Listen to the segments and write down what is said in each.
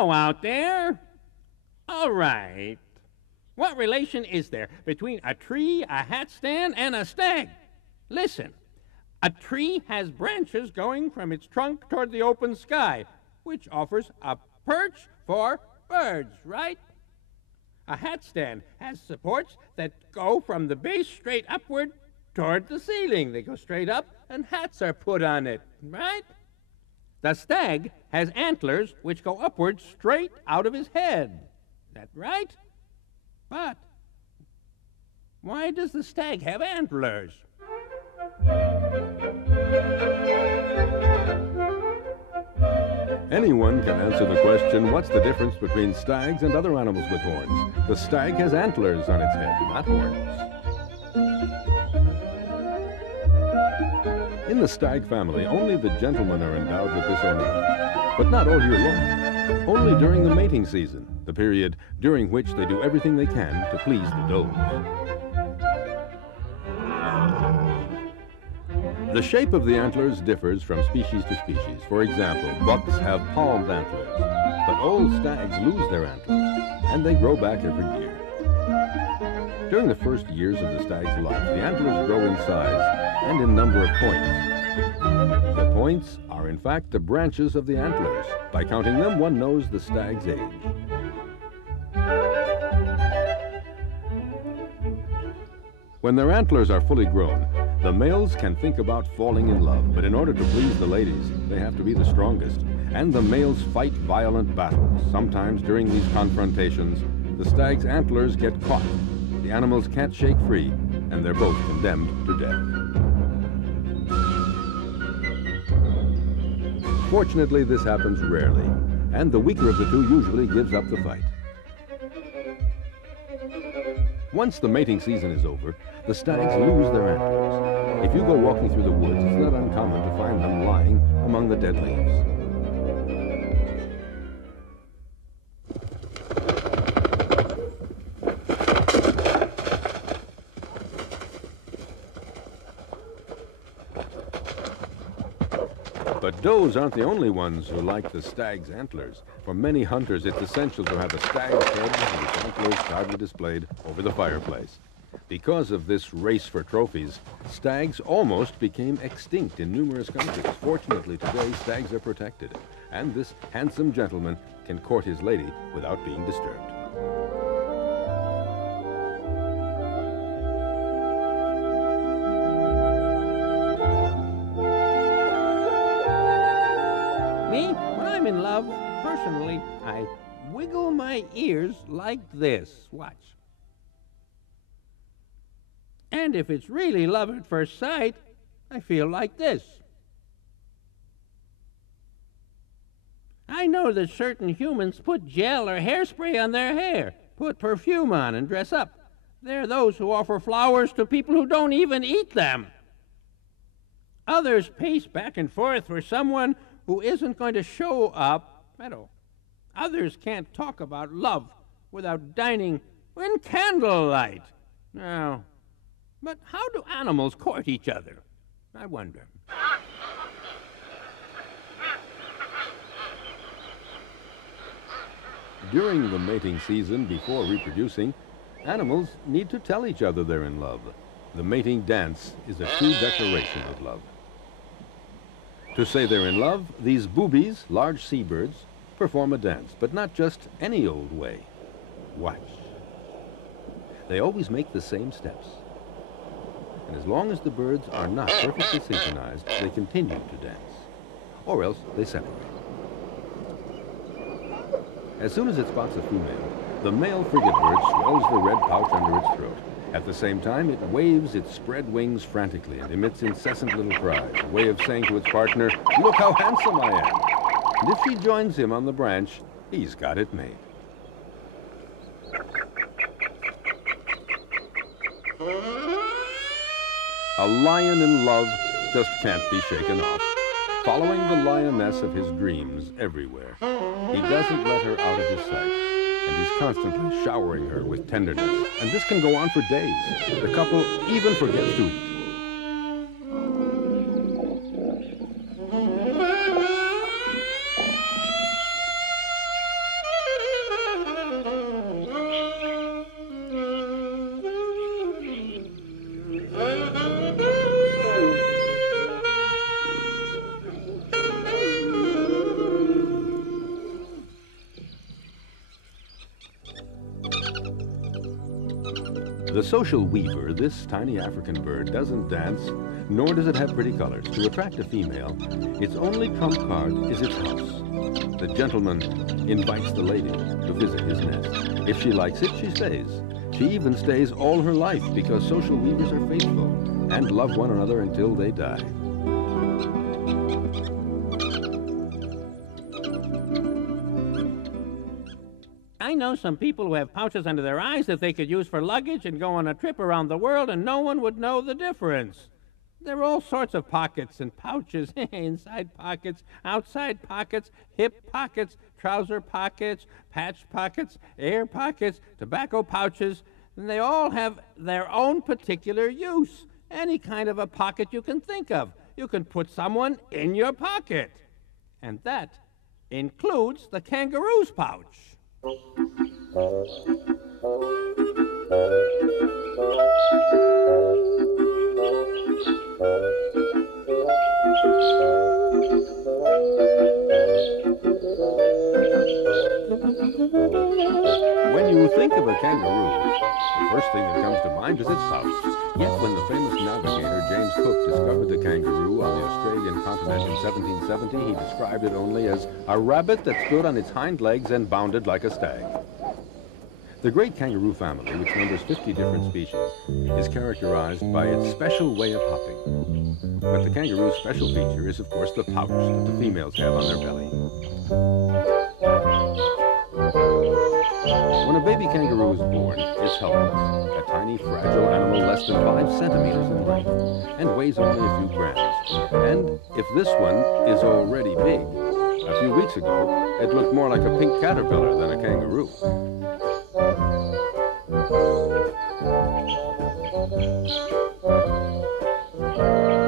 Hello out there. All right. What relation is there between a tree, a hat stand, and a stag? Listen. A tree has branches going from its trunk toward the open sky, which offers a perch for birds, right? A hat stand has supports that go from the base straight upward toward the ceiling. They go straight up, and hats are put on it, right? The stag has antlers which go upward straight out of his head. That right? But why does the stag have antlers? Anyone can answer the question, what's the difference between stags and other animals with horns? The stag has antlers on its head, not horns. In the stag family, only the gentlemen are endowed with this ornament, but not all year long. Only during the mating season, the period during which they do everything they can to please the does. The shape of the antlers differs from species to species. For example, bucks have palmed antlers, but old stags lose their antlers, and they grow back every year. During the first years of the stag's life, the antlers grow in size and in number of points. The points are in fact the branches of the antlers. By counting them, one knows the stag's age. When their antlers are fully grown, the males can think about falling in love, but in order to please the ladies, they have to be the strongest. And the males fight violent battles. Sometimes during these confrontations, the stag's antlers get caught. The animals can't shake free, and they're both condemned to death. Fortunately, this happens rarely, and the weaker of the two usually gives up the fight. Once the mating season is over, the stags lose their antlers. If you go walking through the woods, it's not uncommon to find them lying among the dead leaves. But does aren't the only ones who like the stag's antlers. For many hunters, it's essential to have a stag's head and its antlers proudly displayed over the fireplace. Because of this race for trophies, stags almost became extinct in numerous countries. Fortunately, today, stags are protected, and this handsome gentleman can court his lady without being disturbed. Me, when I'm in love, personally, I wiggle my ears like this. Watch. And if it's really love at first sight, I feel like this. I know that certain humans put gel or hairspray on their hair, put perfume on and dress up. There are those who offer flowers to people who don't even eat them. Others pace back and forth for someone who isn't going to show up at all. Others can't talk about love without dining in candlelight. Now, but how do animals court each other? I wonder. During the mating season, before reproducing, animals need to tell each other they're in love. The mating dance is a true declaration of love. To say they're in love, these boobies, large seabirds, perform a dance, but not just any old way. Watch. They always make the same steps. And as long as the birds are not perfectly synchronized, they continue to dance, or else they separate. As soon as it spots a female, the male frigate bird swells the red pouch under its throat. At the same time, it waves its spread wings frantically and emits incessant little cries, a way of saying to its partner, "Look how handsome I am." And if she joins him on the branch, he's got it made. A lion in love just can't be shaken off, following the lioness of his dreams everywhere. He doesn't let her out of his sight, and he's constantly showering her with tenderness. And this can go on for days. The couple even forgets to eat. The social weaver, this tiny African bird, doesn't dance, nor does it have pretty colors. To attract a female, its only trump card is its house. The gentleman invites the lady to visit his nest. If she likes it, she stays. She even stays all her life because social weavers are faithful and love one another until they die. I know some people who have pouches under their eyes that they could use for luggage and go on a trip around the world and no one would know the difference. There are all sorts of pockets and pouches, inside pockets, outside pockets, hip pockets, trouser pockets, patch pockets, air pockets, tobacco pouches, and they all have their own particular use. Any kind of a pocket you can think of. You can put someone in your pocket. And that includes the kangaroo's pouch. When you think of a kangaroo, the first thing that comes to mind is its pouch. Yet when the famous navigator James Cook discovered the kangaroo on the Australian continent in 1770, he described it only as a rabbit that stood on its hind legs and bounded like a stag. The great kangaroo family, which numbers 50 different species, is characterized by its special way of hopping. But the kangaroo's special feature is, of course, the pouch that the females have on their belly. When a baby kangaroo is born, it's helpless, a tiny, fragile animal less than 5 centimeters in length, and weighs only a few grams. And if this one is already big, a few weeks ago, it looked more like a pink caterpillar than a kangaroo.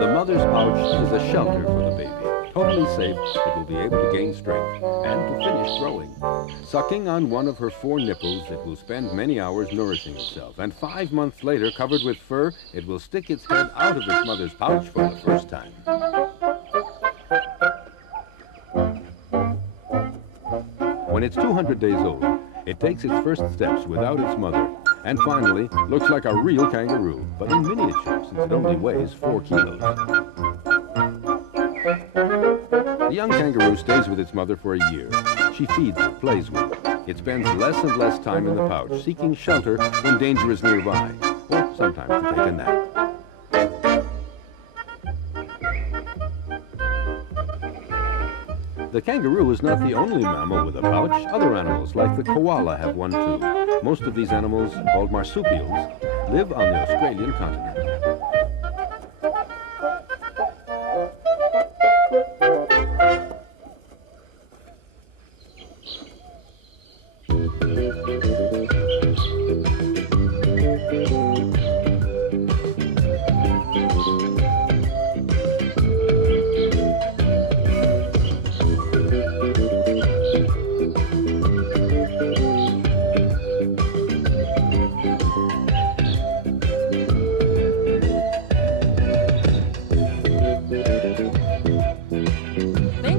The mother's pouch is a shelter for the baby. Totally safe, it will be able to gain strength and to finish growing. Sucking on one of her 4 nipples, it will spend many hours nourishing itself. And 5 months later, covered with fur, it will stick its head out of its mother's pouch for the first time. When it's 200 days old, it takes its first steps without its mother, and finally looks like a real kangaroo, but in miniature, since it only weighs 4 kilos. The young kangaroo stays with its mother for a year. She feeds it, plays with it. It spends less and less time in the pouch, seeking shelter when danger is nearby, or sometimes to take a nap. The kangaroo is not the only mammal with a pouch. Other animals, like the koala, have one too. Most of these animals, called marsupials, live on the Australian continent.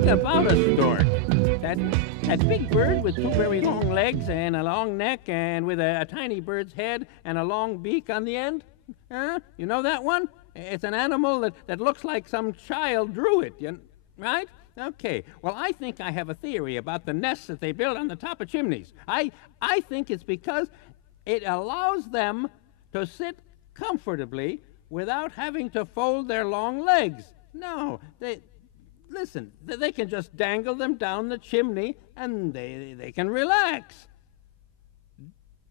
About a stork. That big bird with 2 very long legs and a long neck and with a tiny bird's head and a long beak on the end. Huh? You know that one? It's an animal that looks like some child drew it, right? Okay. Well, I think I have a theory about the nests that they build on the top of chimneys. I think it's because it allows them to sit comfortably without having to fold their long legs. No, listen, they can just dangle them down the chimney and they can relax.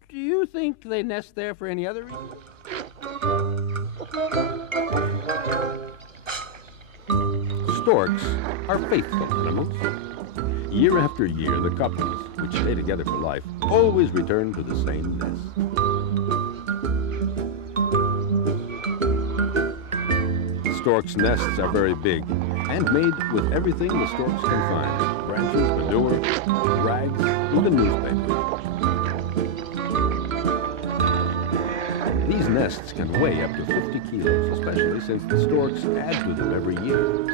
Do you think they nest there for any other reason? Storks are faithful animals. Year after year, the couples, which stay together for life, always return to the same nest. Storks' nests are very big and made with everything the storks can find: branches, manure, rags, even newspapers. These nests can weigh up to 50 kilos, especially since the storks add to them every year.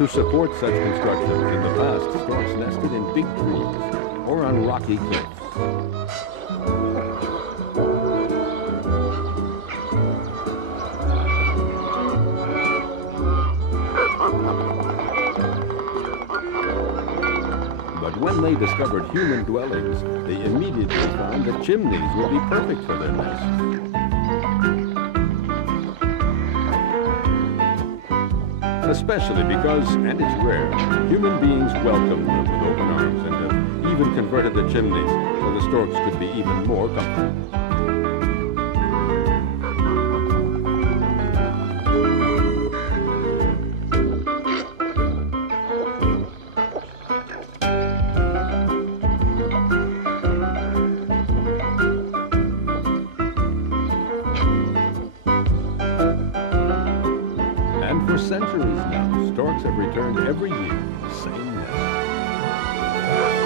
To support such constructions, in the past, storks nested in big trees or on rocky cliffs. But when they discovered human dwellings, they immediately found that chimneys would be perfect for their nests. Especially because, and it's rare, human beings welcomed them with open arms and have even converted the chimneys so the storks could be even more comfortable. And for centuries now, storks have returned every year to the same nest.